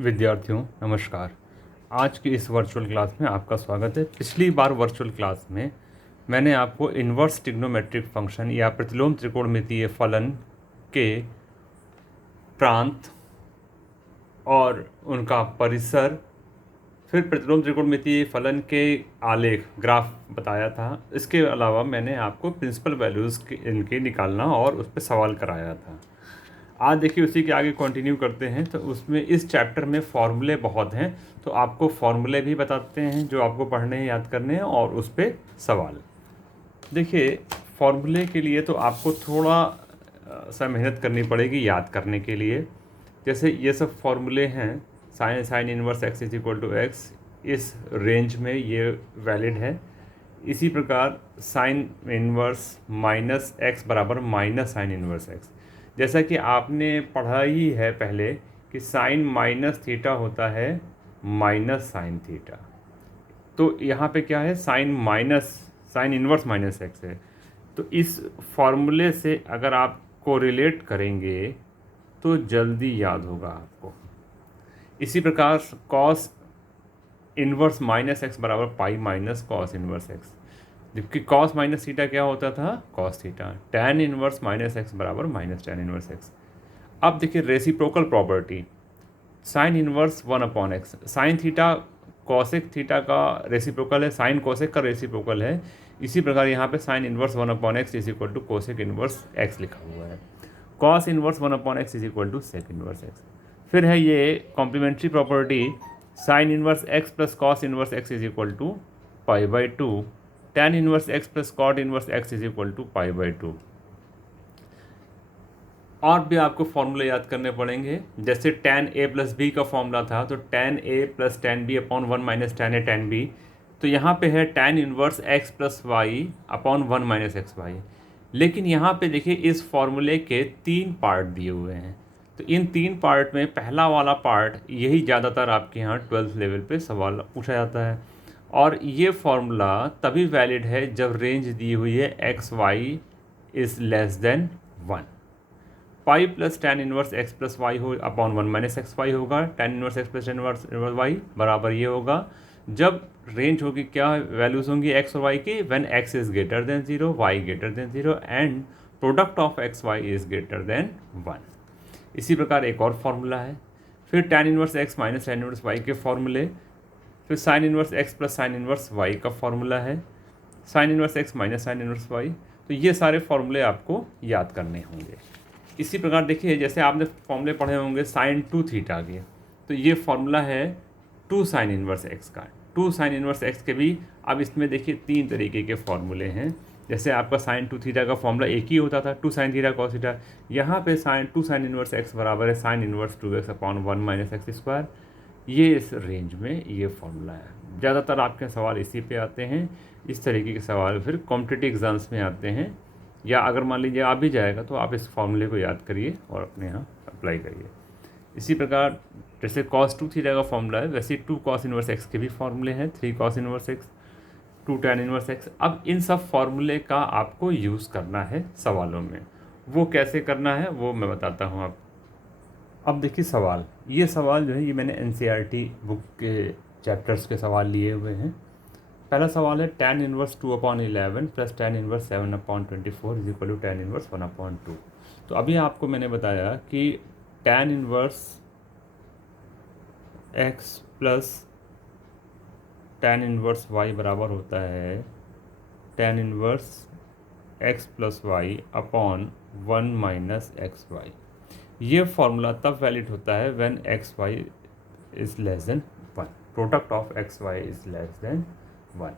विद्यार्थियों नमस्कार। आज की इस वर्चुअल क्लास में आपका स्वागत है। पिछली बार वर्चुअल क्लास में मैंने आपको इन्वर्स ट्रिग्नोमेट्रिक फंक्शन या प्रतिलोम त्रिकोणमितीय फलन के प्रांत और उनका परिसर, फिर प्रतिलोम त्रिकोणमितीय फलन के आलेख ग्राफ बताया था। इसके अलावा मैंने आपको प्रिंसिपल वैल्यूज़ इनके निकालना और उस पर सवाल कराया था। आज देखिए उसी के आगे कंटिन्यू करते हैं। तो उसमें इस चैप्टर में फॉर्मूले बहुत हैं, तो आपको फॉर्मूले भी बताते हैं जो आपको पढ़ने हैं, याद करने हैं, और उस पर सवाल। देखिए फॉर्मूले के लिए तो आपको थोड़ा सा मेहनत करनी पड़ेगी याद करने के लिए। जैसे ये सब फॉर्मूले हैं, sine inverse x is equal to x, इस रेंज में ये वैलिड है। इसी प्रकार साइन इनवर्स माइनस एक्स बराबर माइनस साइन इनवर्स एक्स, जैसा कि आपने पढ़ा ही है पहले कि साइन माइनस थीटा होता है माइनस साइन थीटा। तो यहाँ पे क्या है, साइन इनवर्स माइनस एक्स है। तो इस फॉर्मूले से अगर आप कोरिलेट करेंगे तो जल्दी याद होगा आपको। इसी प्रकार कॉस इनवर्स माइनस एक्स बराबर pi minus cos inverse x, जबकि कॉस माइनस थीटा क्या होता था, cos theta. Tan inverse minus x बराबर माइनस टैन इनवर्स एक्स। अब देखिए reciprocal property, sine inverse 1/x, sine theta cosec theta का reciprocal है, साइन कोसेक का रेसिप्रोकल है। इसी प्रकार यहाँ पे sine inverse 1/x is equal to cosec inverse x लिखा हुआ है। Cos inverse 1/x is equal to sec inverse x। फिर है ये complementary property, sine inverse x plus cos inverse x is equal to π/2, tan inverse x plus cot inverse x is equal to π/2। और भी आपको फॉर्मूले याद करने पड़ेंगे। जैसे tan a प्लस बी का फॉर्मूला था, तो tan a plus tan b upon 1 minus tan a tan b। तो यहाँ पे है tan inverse x plus y upon 1 minus x y. लेकिन यहाँ पे देखिए इस फॉर्मूले के 3 पार्ट दिए हुए हैं। तो इन 3 पार्ट में पहला वाला पार्ट यही ज़्यादातर आपके यहाँ 12th लेवल पे सवाल पूछा जाता है। और ये फॉर्मूला तभी वैलिड है जब रेंज दी हुई है x y is less than 1। Pi plus tan inverse x plus y हो अपॉन 1 माइनस एक्स वाई होगा। Tan inverse x plus tan inverse y बराबर ये होगा जब रेंज होगी, क्या वैल्यूज़ होंगी एक्स और वाई की, when x is greater than 0, y greater than 0 and product of x y is greater than 1। इसी प्रकार एक और फार्मूला है। फिर tan inverse x minus tan inverse y के फॉर्मूले। फिर sine inverse x plus sine inverse y का फॉर्मूला है, sine inverse x minus sine inverse y. तो ये सारे फॉर्मूले आपको याद करने होंगे। इसी प्रकार देखिए जैसे आपने फॉर्मूले पढ़े होंगे साइन 2 थीटा के, तो ये फॉर्मूला है 2 साइन इनवर्स एक्स का। 2 साइन इनवर्स एक्स के भी अब इसमें देखिए 3 तरीके के फॉर्मूले हैं। जैसे आपका साइन 2 थीटा का फॉर्मूला एक ही होता था, 2 साइन थीटा कॉस थीटा। यहाँ पे साइन 2 साइन इनवर्स एक्स बराबर है sine inverse 2x upon 1 minus x square. ये इस रेंज में ये फॉर्मूला है। ज़्यादातर आपके सवाल इसी पे आते हैं। इस तरीके के सवाल फिर कॉम्पिटिटिव एग्जाम्स में आते हैं, या अगर मान लीजिए आ भी जाएगा तो आप इस फॉर्मूले को याद करिए और अपने यहाँ अप्लाई करिए। इसी प्रकार जैसे cos 2 थीटा का फॉर्मूला है, वैसे 2 cos इनवर्स एक्स के भी फॉर्मूले हैं, 3 cos inverse x, 2 tan inverse x. अब इन सब फॉर्मूले का आपको यूज़ करना है सवालों में। वो कैसे करना है वो मैं बताता हूँ आप। अब देखिए सवाल, ये सवाल जो है ये मैंने NCERT बुक के चैप्टर्स के सवाल लिए हुए हैं। पहला सवाल है tan inverse 2/11 plus tan inverse 7/24 is equal to tan inverse 1/2। तो अभी आपको मैंने बताया कि tan inverse x plus tan inverse y बराबर होता है tan inverse x plus y upon 1 minus x y. ये फॉर्मूला तब वैलिड होता है when x y is less than 1, product of x y is less than 1।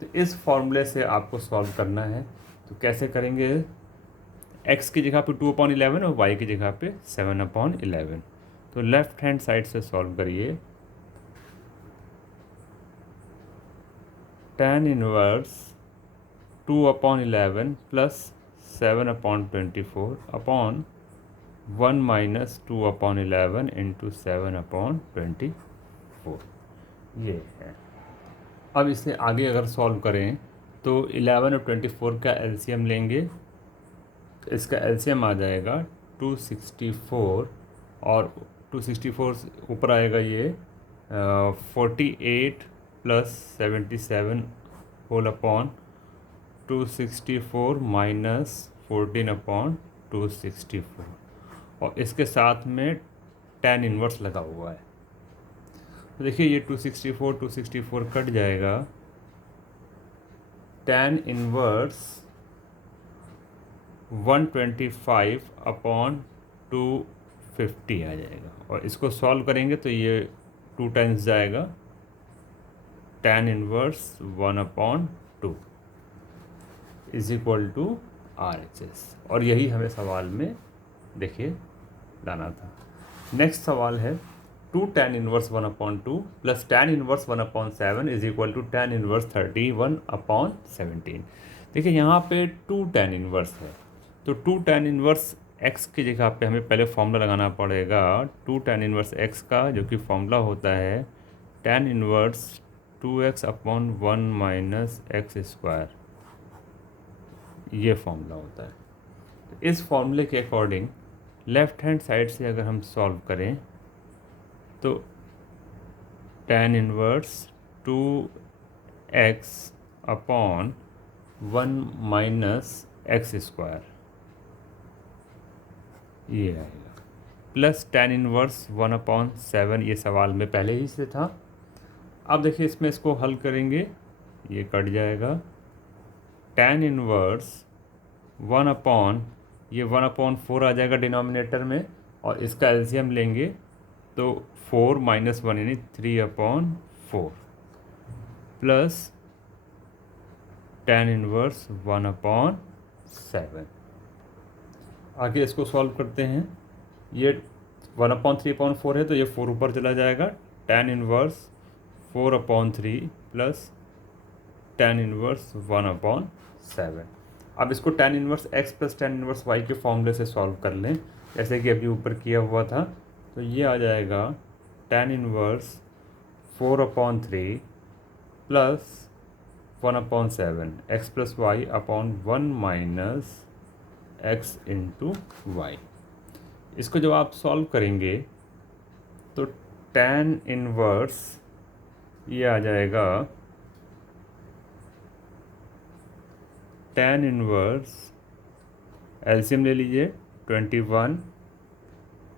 तो इस फॉर्मूले से आपको सॉल्व करना है। तो कैसे करेंगे, x की जगह पे 2/11 और y की जगह पे 7/11। तो लेफ्ट हैंड साइड से सॉल्व करिए। tan inverse 2/11 plus 7/24 upon 1 minus 2/11 into 7/24 ये है। अब इसे आगे अगर सॉल्व करें तो 11 और 24 का एलसीएम लेंगे, तो इसका एलसीएम आ जाएगा 264 और 264 ऊपर आएगा ये 48 plus 77 whole upon 264 minus 14 upon 264, और इसके साथ में tan इन्वर्स लगा हुआ है। तो देखिए ये 264 कट जाएगा, tan इन्वर्स 125 अपॉन 250 आ जाएगा, और इसको सॉल्व करेंगे तो ये 2 टाइम्स जाएगा, tan inverse 1 upon 2 is equal to RHS, और यही हमें सवाल में देखिए लाना था। नेक्स्ट सवाल है 2 tan inverse 1 upon 2 plus tan inverse 1 upon 7 is equal to tan inverse 31 upon 17। देखिए यहाँ पे 2 tan इन्वर्स है, तो 2 tan इन्वर्स x की जगह पे हमें पहले फॉर्मूला लगाना पड़ेगा 2 tan इन्वर्स x का, जो कि फॉर्मूला होता है tan inverse 2x upon 1 minus x square, ये फॉर्मूला होता है। तो इस फॉर्मूले के अकॉर्डिंग लेफ़्ट हैंड साइड से अगर हम सॉल्व करें तो tan inverse 2x upon 1 minus x square ये आएगा, प्लस tan इन्वर्स 1 अपॉन 7, ये सवाल में पहले ही से था। अब देखिए इसमें इसको हल करेंगे, ये कट जाएगा, tan इन्वर्स 1 अपॉन ये 1 अपॉन 4 आ जाएगा डिनोमिनेटर में, और इसका एलसीएम लेंगे तो 4 माइनस 1 यानी 3 upon 4 plus tan inverse 1 upon 7। आगे इसको सॉल्व करते हैं, ये 1 अपॉन 3 अपॉन 4 है तो ये 4 ऊपर चला जाएगा, tan inverse 4 upon 3 plus tan inverse 1 upon 7। अब इसको tan inverse x plus tan inverse y के फॉर्मूले से सॉल्व कर लें, जैसे कि अभी ऊपर किया हुआ था। तो ये आ जाएगा tan inverse 4 upon 3 plus 1 upon 7 x plus y upon 1 minus x into y. इसको जब आप सॉल्व करेंगे तो tan इन्वर्स ये आ जाएगा tan इन्वर्स, एलसीएम ले लीजिए 21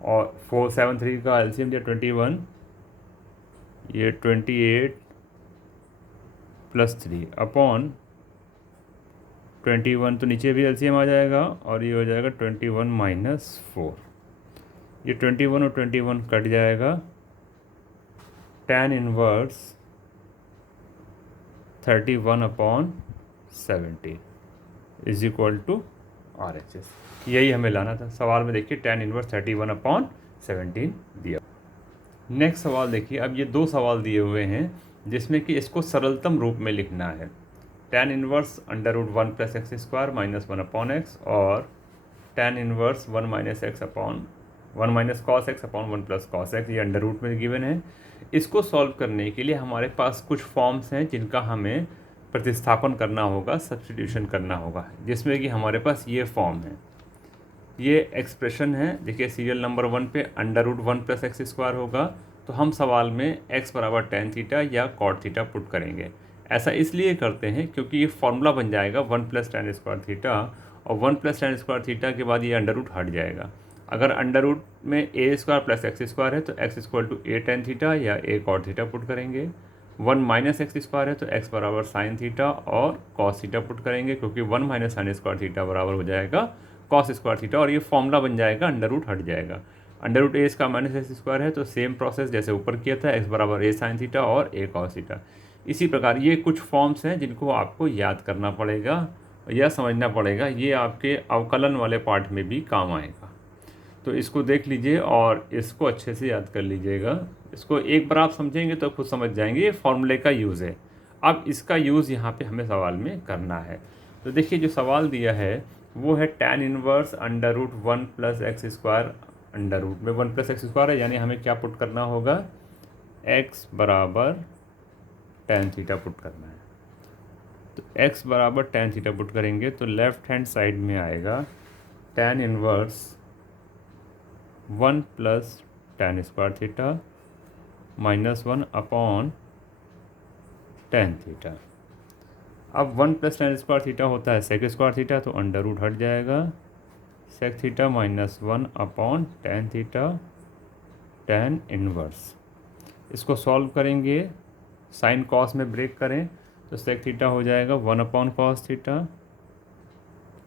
और 473 का एलसीएम दिया 21, ये 28 प्लस 3 अपॉन 21, तो नीचे भी एलसीएम आ जाएगा और ये हो जाएगा 21 माइनस 4, ये 21 और 21 कट जाएगा, tan inverse 31 upon 70 is equal to RHS। यही हमें लाना था सवाल में। देखिए tan इन्वर्स 31 अपॉन 17 दिया। नेक्स्ट सवाल देखिए, अब ये दो सवाल दिए हुए हैं जिसमें कि इसको सरलतम रूप में लिखना है, tan inverse √1 plus x square minus 1 upon x और tan inverse 1 minus x upon 1 minus cos x upon 1 plus cos x, ये अंडर रूट में गिवन है। इसको सॉल्व करने के लिए हमारे पास कुछ फॉर्म्स हैं जिनका हमें प्रतिस्थापन करना होगा, सब्स्टिट्यूशन करना होगा, जिसमें कि हमारे पास ये फॉर्म है, ये एक्सप्रेशन है। देखिए सीरियल नंबर 1 पे √1 प्लस एक्स स्क्वायर होगा, तो हम सवाल में x बराबर tan थीटा या cot थीटा पुट करेंगे। ऐसा इसलिए करते हैं क्योंकि ये फॉर्मूला बन जाएगा 1 प्लस tan स्क्वायर थीटा, और 1 प्लस tan स्क्वायर थीटा के बाद ये अंडर रूट हट जाएगा। अगर अंडर रूट में a square plus x square है तो x equal to a tan theta या a cot थीटा पुट करेंगे। 1 माइनस एक्स स्क्वायर है तो x बराबर साइन थीटा और कॉस थीटा पुट करेंगे, क्योंकि 1 माइनस साइन स्क्वायर थीटा बराबर हो जाएगा कॉस स्क्वायर थीटा, और ये फॉर्मूला बन जाएगा, अंडर रूट हट जाएगा। अंडर रूट ए इसका माइनस एक्स स्क्वायर है तो सेम प्रोसेस जैसे ऊपर किया था, x बराबर a साइन थीटा और a कॉस थीटा। इसी प्रकार ये कुछ फॉर्म्स हैं जिनको आपको याद करना पड़ेगा या समझना पड़ेगा, ये आपके अवकलन वाले पार्ट में भी काम आएगा। तो इसको देख लीजिए और इसको अच्छे से याद कर लीजिएगा। इसको एक बार आप समझेंगे तो खुद समझ जाएंगे, ये फॉर्मूले का यूज़ है। अब इसका यूज़ यहाँ पे हमें सवाल में करना है। तो देखिए जो सवाल दिया है वो है tan inverse √1 plus x square, under root में 1 प्लस एक्स स्क्वायर है, यानी हमें क्या पुट करना होगा, x बराबर tan थीटा पुट करना है। तो x बराबर tan थीटा पुट करेंगे तो लेफ्ट हैंड साइड में आएगा tan inverse 1 plus tan square theta -1 upon tan theta. अब 1 + tan स्क्वायर थीटा होता है सेक स्क्वायर थीटा, तो अंडर रूट हट जाएगा, sec theta -1 upon tan theta tan inverse. इसको सॉल्व करेंगे, साइन कॉस में ब्रेक करें तो सेक थीटा हो जाएगा 1 अपॉन cos theta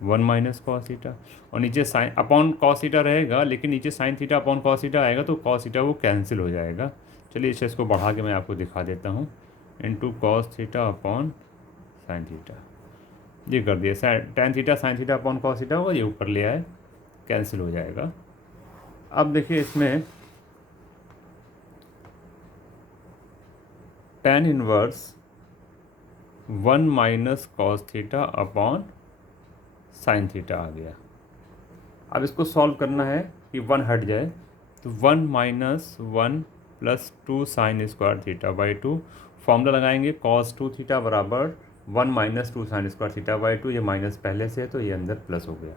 1 minus cos theta, और नीचे साइन अपॉन कॉस थीटा रहेगा, लेकिन नीचे sine theta upon cos theta आएगा तो कॉस थीटा वो कैंसिल हो जाएगा। चलिए इसे इसको बढ़ा के मैं आपको दिखा देता हूँ, into cos theta upon sine theta, ये कर दिया। tan theta sine theta upon cos theta होगा, ये ऊपर ले आए, कैंसिल हो जाएगा। अब देखिए इसमें tan inverse 1 minus cos theta upon sine theta आ गया। अब इसको सॉल्व करना है कि 1 हट जाए, तो 1 minus 1 plus 2 sine square theta by 2, formula लगाएंगे cos 2 थीटा बराबर 1 minus 2 sine square theta by 2, ये माइनस पहले से है तो ये अंदर प्लस हो गया,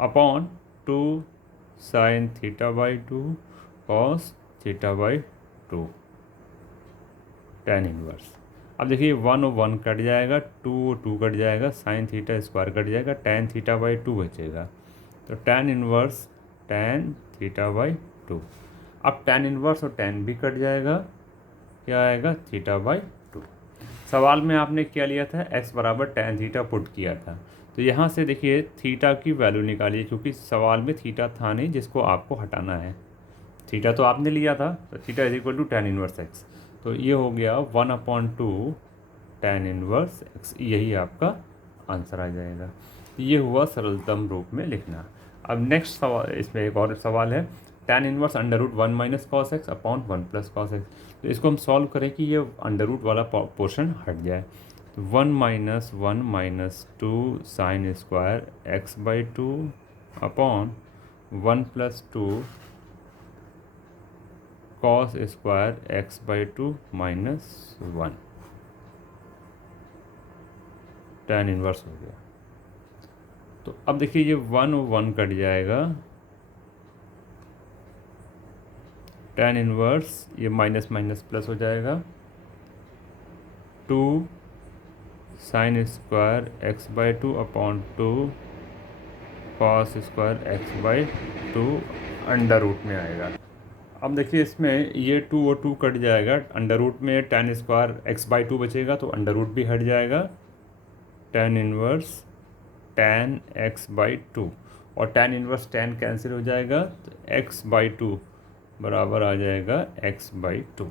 upon 2 sine theta by 2 cos theta by 2 tan inverse. अब देखिए 1 और 1 कट जाएगा, 2 और 2 कट जाएगा, साइन थीटा स्क्वायर कट जाएगा, tan थीटा बाई 2 बचेगा, तो tan inverse tan theta by 2। अब tan इनवर्स और tan भी कट जाएगा, क्या आएगा थीटा बाई 2। सवाल में आपने क्या लिया था, x बराबर tan थीटा पुट किया था, तो यहाँ से देखिए थीटा की वैल्यू निकालिए, क्योंकि सवाल में थीटा था नहीं जिसको आपको हटाना है, थीटा तो आपने लिया था, तो theta is equal to tan inverse x, तो ये हो गया 1/2 tan इनवर्स x, यही आपका आंसर आ जाएगा। ये हुआ सरलतम रूप में लिखना। अब नेक्स्ट सवाल, इसमें एक और सवाल है, tan inverse under root 1 minus cos x upon 1 plus cos x, तो इसको हम सॉल्व करें कि ये अंडर रूट वाला पोर्शन हट जाए, तो 1 minus 1 minus 2 sine square x by 2 upon 1 plus 2 cos square x by 2 minus 1, tan inverse हो गया। तो अब देखिए ये 1 और 1 कट जाएगा, tan इनवर्स ये माइनस माइनस प्लस हो जाएगा, 2 sine square x by 2 upon 2 cos square x by 2 under root में आएगा। अब देखिए इसमें ये 2 और 2 कट जाएगा, अंडर रूट में tan स्क्वायर एक्स बाई 2 बचेगा, तो अंडर रूट भी हट जाएगा, tan inverse tan x by 2, और tan इनवर्स tan कैंसिल हो जाएगा, तो x बाई 2 बराबर आ जाएगा x बाई 2।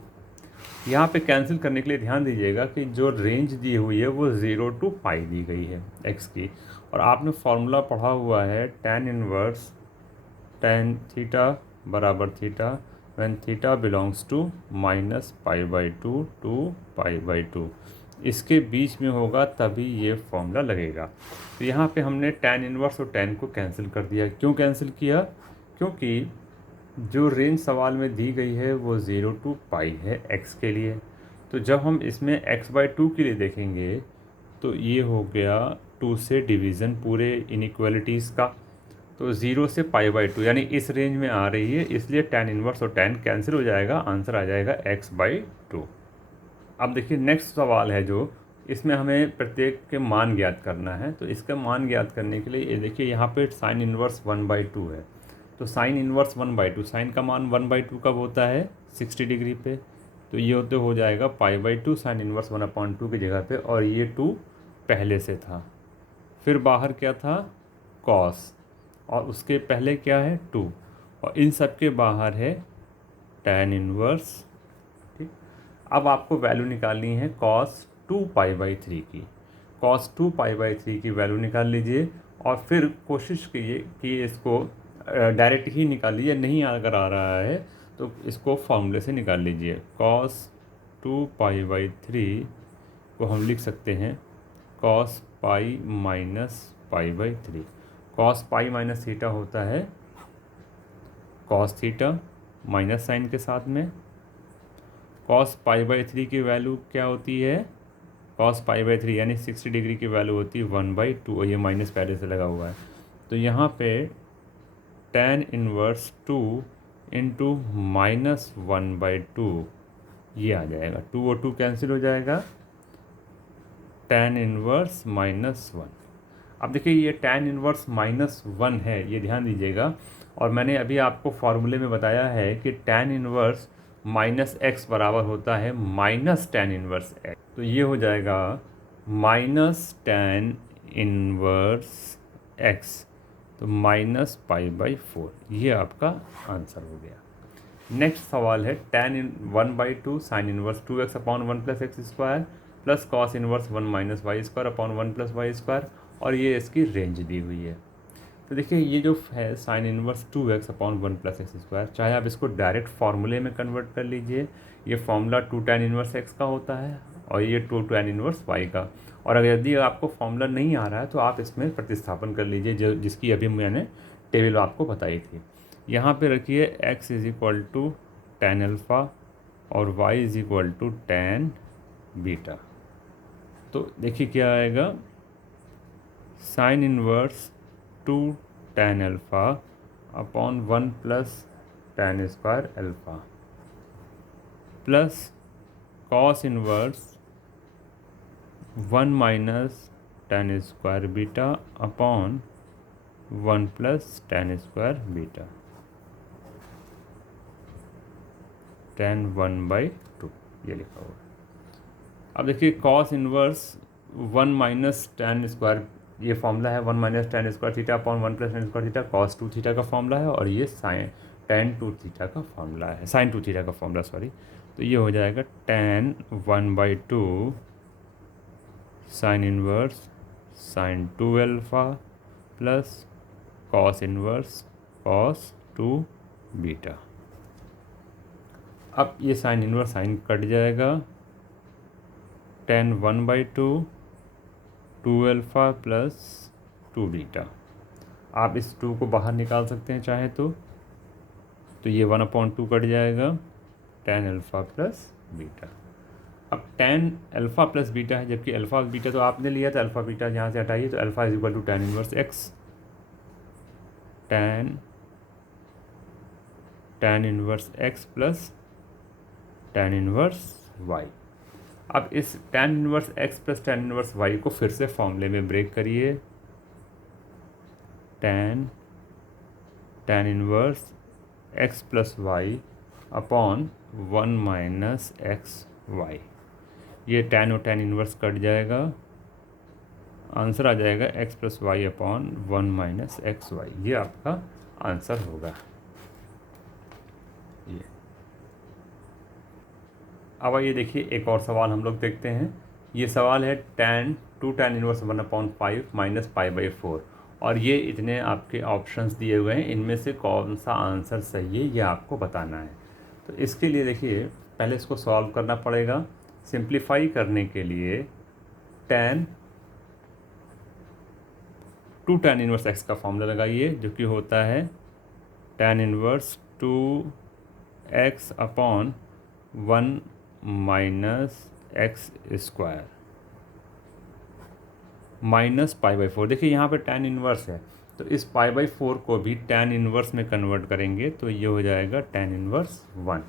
यहाँ पे कैंसिल करने के लिए ध्यान दीजिएगा कि जो रेंज दी हुई है वो 0 to पाई दी गई है x की, और आपने फॉर्मूला पढ़ा हुआ है tan इनवर्स tan थीटा बराबर theta when theta belongs to -π/2 to π/2, इसके बीच में होगा तभी ये फॉर्मूला लगेगा। तो यहाँ पे हमने tan इनवर्स और tan को कैंसिल कर दिया। क्यों कैंसिल किया? क्योंकि जो रेंज सवाल में दी गई है वो 0 to पाई है x के लिए। तो जब हम इसमें x/2 के लिए देखेंगे तो ये हो गया 2 से डिवीज़न पूरे इनइक्वालिटीज़ का, तो 0 से π/2 यानी इस रेंज में आ रही है, इसलिए tan इनवर्स और tan कैंसिल हो जाएगा, आंसर आ जाएगा x/2। अब देखिए नेक्स्ट सवाल है जो इसमें हमें प्रत्येक के मान ज्ञात करना है। तो इसका मान ज्ञात करने के लिए ये देखिए यहाँ पे साइन इनवर्स 1/2 है, तो साइन इनवर्स 1/2, साइन का मान 1/2 कब होता है 60 डिग्री पे, तो ये होते हो जाएगा π/2 साइन इनवर्स 1/2 की जगह पे, और ये 2 पहले से था, फिर बाहर क्या था कॉस, और उसके पहले क्या है 2, और इन सब के बाहर है tan इनवर्स। ठीक, अब आपको वैल्यू निकालनी है cos 2π/3 की, cos 2π/3 की वैल्यू निकाल लीजिए, और फिर कोशिश कीजिए कि इसको डायरेक्ट ही निकाल लीजिए, नहीं अगर आ रहा है तो इसको फॉर्मूले से निकाल लीजिए। cos 2π/3 को हम लिख सकते हैं cos pi minus π/3, cos pi minus theta होता है cos थीटा माइनस साइन के साथ में, cos π/3 की वैल्यू क्या होती है cos π/3 यानी 60 डिग्री की वैल्यू होती है 1/2, और ये माइनस पहले से लगा हुआ है, तो यहाँ पे tan इनवर्स 2 इंटू -1/2, ये आ जाएगा। 2 और 2 कैंसिल हो जाएगा, tan इनवर्स -1। अब देखिए ये tan इनवर्स -1 है, ये ध्यान दीजिएगा। और मैंने अभी आपको फॉर्मूले में बताया है कि tan इनवर्स -x बराबर होता है -tan इनवर्स x। तो ये हो जाएगा -tan इनवर्स x, तो -π/4, ये आपका आंसर हो गया। नेक्स्ट सवाल है tan 1/2 sine inverse 2x upon 1 plus x square plus cos inverse 1 minus y square upon 1 plus y square, और ये इसकी रेंज दी हुई है। तो देखिए ये जो है sine inverse 2x upon 1 plus x square, चाहे आप इसको डायरेक्ट फार्मूले में कन्वर्ट कर लीजिए, ये फॉर्मूला 2 tan इनवर्स x का होता है और ये 2 tan इनवर्स y का। और अगर यदि आपको फॉर्मूला नहीं आ रहा है तो आप इसमें प्रतिस्थापन कर लीजिए, जो जिसकी अभी मैंने टेबल आपको बताई थी। यहाँ पे रखिए x is equal to tan alpha और y is equal to tan beta. तो देखिए क्या आएगा, sine inverse 2 tan alpha upon 1 plus tan square alpha plus cos inverse 1 minus tan square beta upon 1 plus tan square beta, tan 1/2, ये लिखा हुआ है। अब देखिए cos inverse 1 minus tan square, ये फॉर्मूला है 1 minus tan square theta upon 1 plus tan square theta, cos 2 theta का formula है, और ये साइन tan 2 थीटा का फॉर्मूला है, साइन 2 थीटा का फॉर्मूला, सॉरी। तो ये हो जाएगा tan 1/2 sine inverse sine 2 alpha plus cos inverse cos 2 beta. अब ये साइन इनवर्स साइन कट जाएगा, tan 1/2 2 अल्फ़ा प्लस 2 बीटा। आप इस 2 को बाहर निकाल सकते हैं चाहे तो ये 1/2 कट जाएगा, tan अल्फ़ा प्लस बीटा। अब tan अल्फ़ा प्लस बीटा है, जबकि अल्फ़ा बीटा तो आपने लिया था, अल्फ़ा बीटा यहाँ से हटाइए, तो alpha is equal to tan inverse x, tan inverse x plus tan inverse y। अब इस tan inverse x plus tan inverse y को फिर से फॉर्मूले में ब्रेक करिए, tan inverse x plus y upon 1 minus x y, ये tan और tan इनवर्स कट जाएगा, आंसर आ जाएगा x plus y upon 1 minus x y, ये आपका आंसर होगा। ये अब आइए देखिए एक और सवाल हम लोग देखते हैं। ये सवाल है टू tan इनवर्स 1/5 माइनस π/4, और ये इतने आपके ऑप्शंस दिए हुए हैं, इनमें से कौन सा आंसर सही है ये आपको बताना है। तो इसके लिए देखिए पहले इसको सॉल्व करना पड़ेगा। सिंप्लीफाई करने के लिए टू tan इनवर्स x का फॉर्मूला लगाइए, जो कि होता है tan inverse 2x upon 1 minus x square minus π/4। देखिए यहाँ पे tan इनवर्स है, तो इस π/4 को भी tan इनवर्स में कन्वर्ट करेंगे, तो ये हो जाएगा tan inverse 1,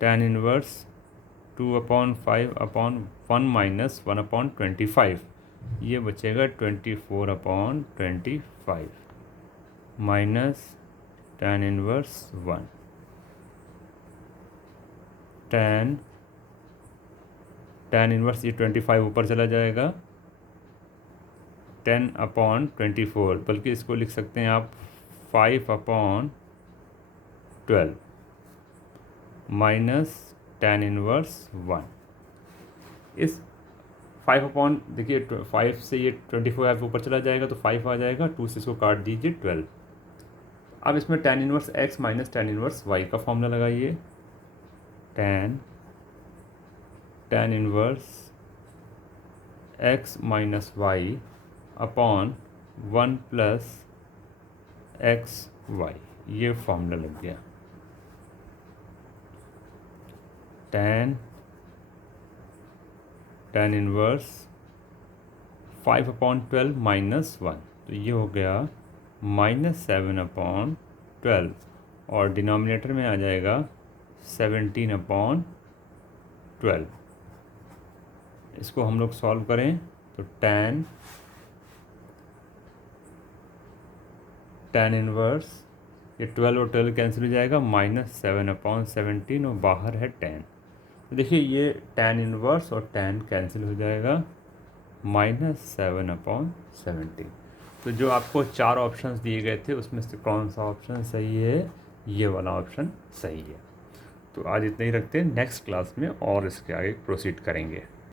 tan inverse 2/5 upon 1 minus 1/25, ये बचेगा 24/25 minus tan inverse 1, tan inverse ये 25 ऊपर चला जाएगा, 10/24, बल्कि इसको लिख सकते हैं आप 5/12 माइनस tan इनवर्स 1। इस 5 देखिए 5 से ये 24 ऊपर चला जाएगा तो 5 आ जाएगा, 2 से इसको काट दीजिए 12। अब इसमें tan inverse x minus tan inverse y का फॉर्मूला लगाइए, tan inverse x minus y upon 1 plus x y, ये फॉर्मूला लग गया। tan इनवर्स 5/12 -1, तो ये हो गया -7/12 और डिनोमिनेटर में आ जाएगा 17/12। इसको हम लोग सॉल्व करें तो tan इनवर्स, ये 12 और 12 कैंसिल हो जाएगा, -7/17 और बाहर है tan। तो देखिए ये tan इनवर्स और tan कैंसिल हो जाएगा, -7/17। तो जो आपको 4 ऑप्शंस दिए गए थे उसमें से कौन सा ऑप्शन सही है? ये वाला ऑप्शन सही है। तो आज इतना ही रखते हैं, नेक्स्ट क्लास में और इसके आगे प्रोसीड करेंगे।